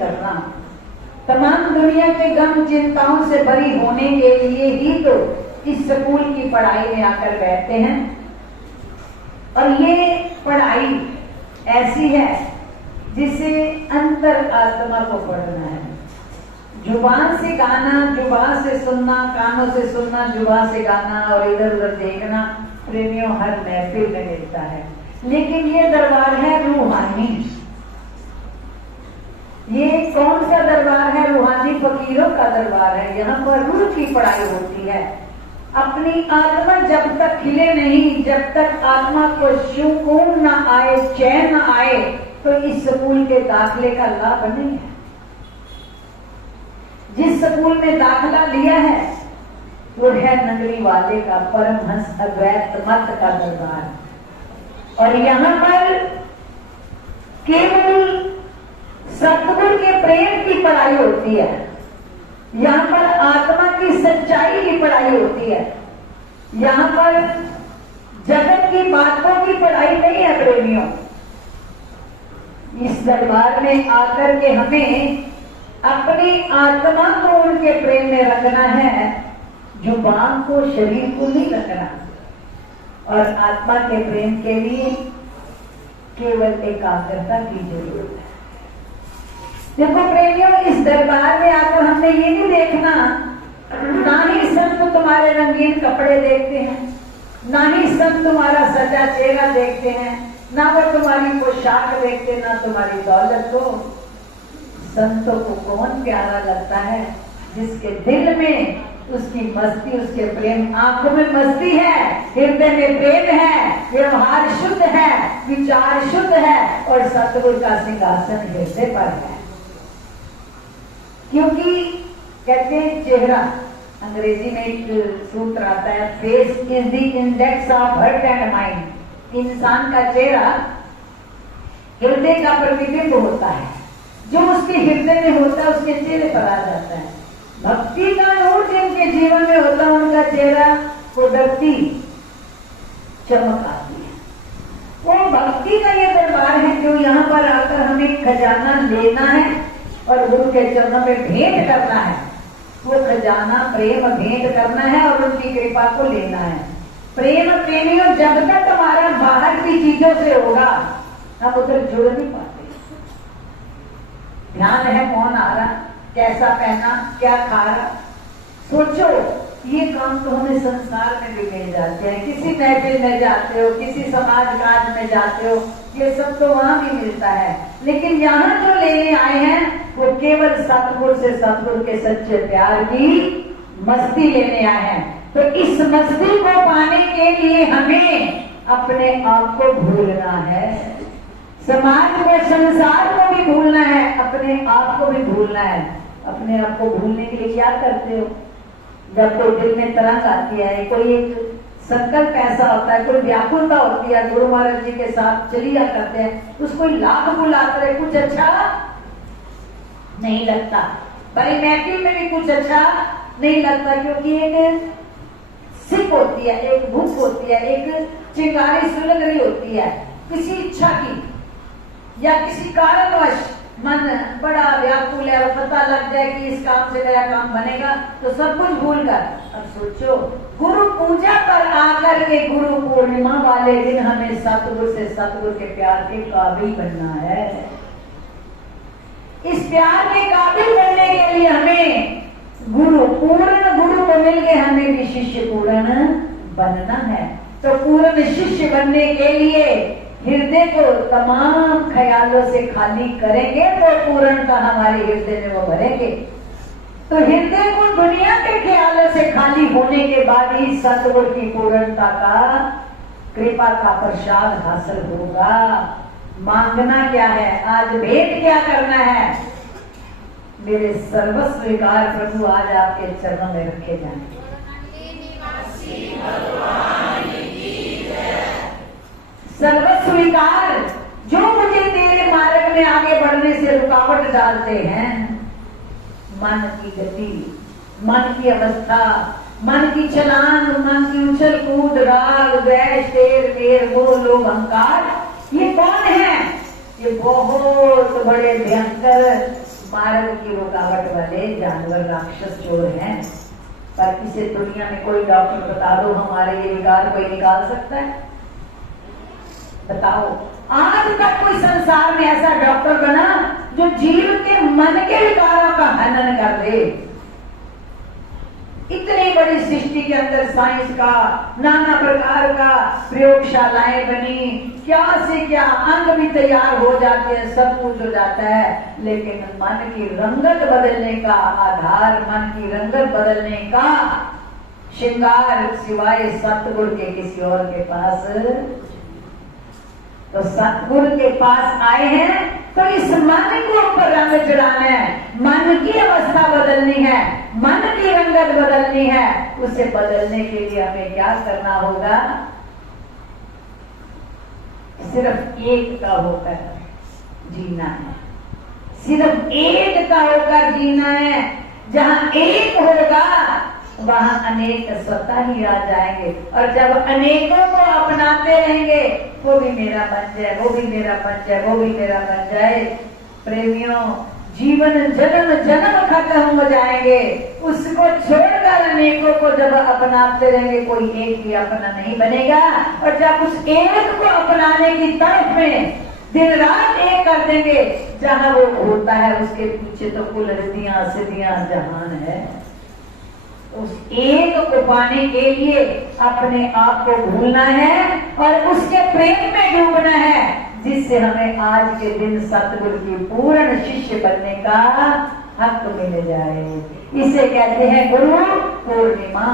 करना, तमाम दुनिया के गम चिंताओं से बरी होने के लिए ही तो इस स्कूल की पढ़ाई में आकर बैठते हैं। और ये पढ़ाई ऐसी है जिसे अंतर आत्मा को पढ़ना है। जुबान से गाना, जुबान से सुनना, कानों से सुनना, जुबान से गाना और इधर उधर देखना प्रेमियों हर महफिल में मिलता है, लेकिन ये दरबार है रूहानी। ये कौन सा दरबार है? रूहानी फकीरों का दरबार है। यहाँ पर रूह की पढ़ाई होती है। अपनी आत्मा जब तक खिले नहीं, जब तक आत्मा को सुकून न आए, चैन न आए, तो इस स्कूल के दाखिले का लाभ नहीं है। जिस स्कूल में दाखिला लिया है वो है नगरी वाले का, परमहंस अद्वैत मत का दरबार। और यहाँ पर केवल सतगुरु के प्रेम की पढ़ाई होती है। यहाँ पर आत्मा की सच्चाई की पढ़ाई होती है। यहाँ पर जगत की बातों की पढ़ाई नहीं है प्रेमियों। इस दरबार में आकर के हमें अपनी आत्मा को उनके प्रेम में रखना है, जुबान को, शरीर को नहीं रखना। और आत्मा के प्रेम के लिए केवल एकाग्रता की जरूरत है। देखो प्रेमियों, इस दरबार में आकर हमने ये नहीं देखना, ना ही संत तुम्हारे रंगीन कपड़े देखते हैं, ना ही संत तुम्हारा सजा चेहरा देखते हैं, ना वो तुम्हारी पोशाक देखते, ना तुम्हारी दौलत को। संतों को कौन प्यारा लगता है? जिसके दिल में उसकी मस्ती, उसके प्रेम, आंखों में मस्ती है, हृदय में प्रेम है, व्यवहार शुद्ध है, विचार शुद्ध है और सतगुरु का सिंहासन हृदय पर है। क्योंकि कहते हैं चेहरा, अंग्रेजी में एक सूत्र आता है, face is the index of heart and mind. इंसान का चेहरा हृदय का प्रतिबिंब होता है। जो उसके हृदय में होता है उसके चेहरे पर आ जाता है। भक्ति का नूर जिनके जीवन में होता है उनका चेहरा कुदरती चमक आती है। वो भक्ति का ये दरबार है जो यहाँ पर आकर हमें खजाना लेना है और गुरु के चरणों में भेंट करना है। वो खजाना प्रेम भेंट करना है और उनकी कृपा को लेना है। प्रेम प्रेमियों, जब तक हमारा बाहर की चीजों से होगा हम उधर जुड़ नहीं पाते। ध्यान है कौन आ रहा, कैसा पहना, क्या खा रहा। सोचो, ये काम तो हमें संसार में भी मिल जाते हैं। किसी महफिल में जाते हो, किसी समाज काज में जाते हो, ये सब तो वहां भी मिलता है। लेकिन यहाँ जो लेने आए हैं वो केवल सतगुरु से, सतगुरु के सच्चे प्यार की मस्ती लेने आए हैं। तो इस मस्ती को पाने के लिए हमें अपने आप को भूलना है, समाज को, संसार को भी भूलना है, अपने आप को भी भूलना है। अपने आप को भूलने के लिए क्या करते हो? जब कोई दिल में तरंग आती है, कोई एक संकल्प ऐसा होता है, कोई व्याकुलता होती है, गुरु महाराज जी के साथ चली जा करते हैं, उसको लाख बुलाते रहे, कुछ अच्छा नहीं लगता। बड़ी महफिल में भी कुछ अच्छा नहीं लगता, क्योंकि एक सिप होती है, एक भूख होती है, एक चिंगारी सुलग रही होती है किसी इच्छा की, या किसी कारणवश मन बड़ा व्याकुल है और पता लग जाए कि इस काम से नया काम बनेगा तो सब कुछ भूल कर। अब सोचो, गुरु पूजा पर आकर के गुरु पूर्णिमा वाले दिन हमें सतगुरु से, सतगुरु के प्यार के काबिल बनना है। इस प्यार के काबिल बनने के लिए हमें गुरु, पूर्ण गुरु को मिल के हमें भी शिष्य पूर्ण बनना है। तो पूर्ण शिष्य बनने के लिए हृदय को तमाम ख्यालों से खाली करेंगे तो पूर्णता हमारे हृदय में वो भरेंगे। तो हृदय को दुनिया के ख्यालों से खाली होने के बाद ही सतगुरु की पूर्णता का, कृपा का प्रसाद हासिल होगा। मांगना क्या है, आज भेंट क्या करना है? मेरे सर्वस्व विकार प्रभु आज आपके चरणों में रखे जाएंगे। सर्वस्व विकार जो मुझे तेरे मार्ग में आगे बढ़ने से रुकावट डालते हैं, मन की गति, मन की अवस्था, मन की चलान, मन की उछल कूद, राग, द्वेष, तेर मेर, मोह, लोभ, अहंकार, ये कौन है? ये बहुत बड़े भयंकर मार्ग की रुकावट वाले जानवर राक्षस चोर हैं, पर इसे दुनिया में कोई डॉक्टर बता दो हमारे ये विकार कोई निकाल सकता है? बताओ, आज तक कोई संसार में ऐसा डॉक्टर बना जो जीव के मन के विकारों का हनन कर दे? इतनी बड़ी सृष्टि के अंदर साइंस का नाना प्रकार का प्रयोगशालाएं बनी, क्या से क्या अंग भी तैयार हो जाते हैं, सब कुछ हो जाता है, लेकिन मन की रंगत बदलने का आधार, मन की रंगत बदलने का श्रृंगार सिवाय सतगुरु के किसी और के पास। तो सतगुरु के पास आए हैं तो इस मन को ऊपर रंग चढ़ाना है, मन की अवस्था बदलनी है, मन की रंगत बदलनी है। उसे बदलने के लिए हमें क्या करना होगा? सिर्फ एक का होकर जीना है, सिर्फ एक का होकर जीना है। जहां एक होगा वहां अनेक स्वतः ही आ जाएंगे, और जब अनेकों को अपनाते रहेंगे, वो भी मेरा बन जाए, वो भी मेरा बन जाए, वो भी मेरा बन जाए। प्रेमियों, जीवन जन्म जन्म खत्म हो जाएंगे, उसको छोड़कर अनेकों को जब अपनाते रहेंगे, कोई एक भी अपना नहीं बनेगा। और जब उस एक को अपनाने की तरफ में दिन रात एक कर देंगे, जहां वो होता है उसके पीछे तो कुल रिद्धियां सिद्धियां जहान है। उस एक को पाने के लिए अपने आप को भूलना है और उसके प्रेम में डूबना है, जिससे हमें आज के दिन सतगुरु की पूर्ण शिष्य बनने का हक मिल जाए। इसे कहते हैं गुरु पूर्णिमा।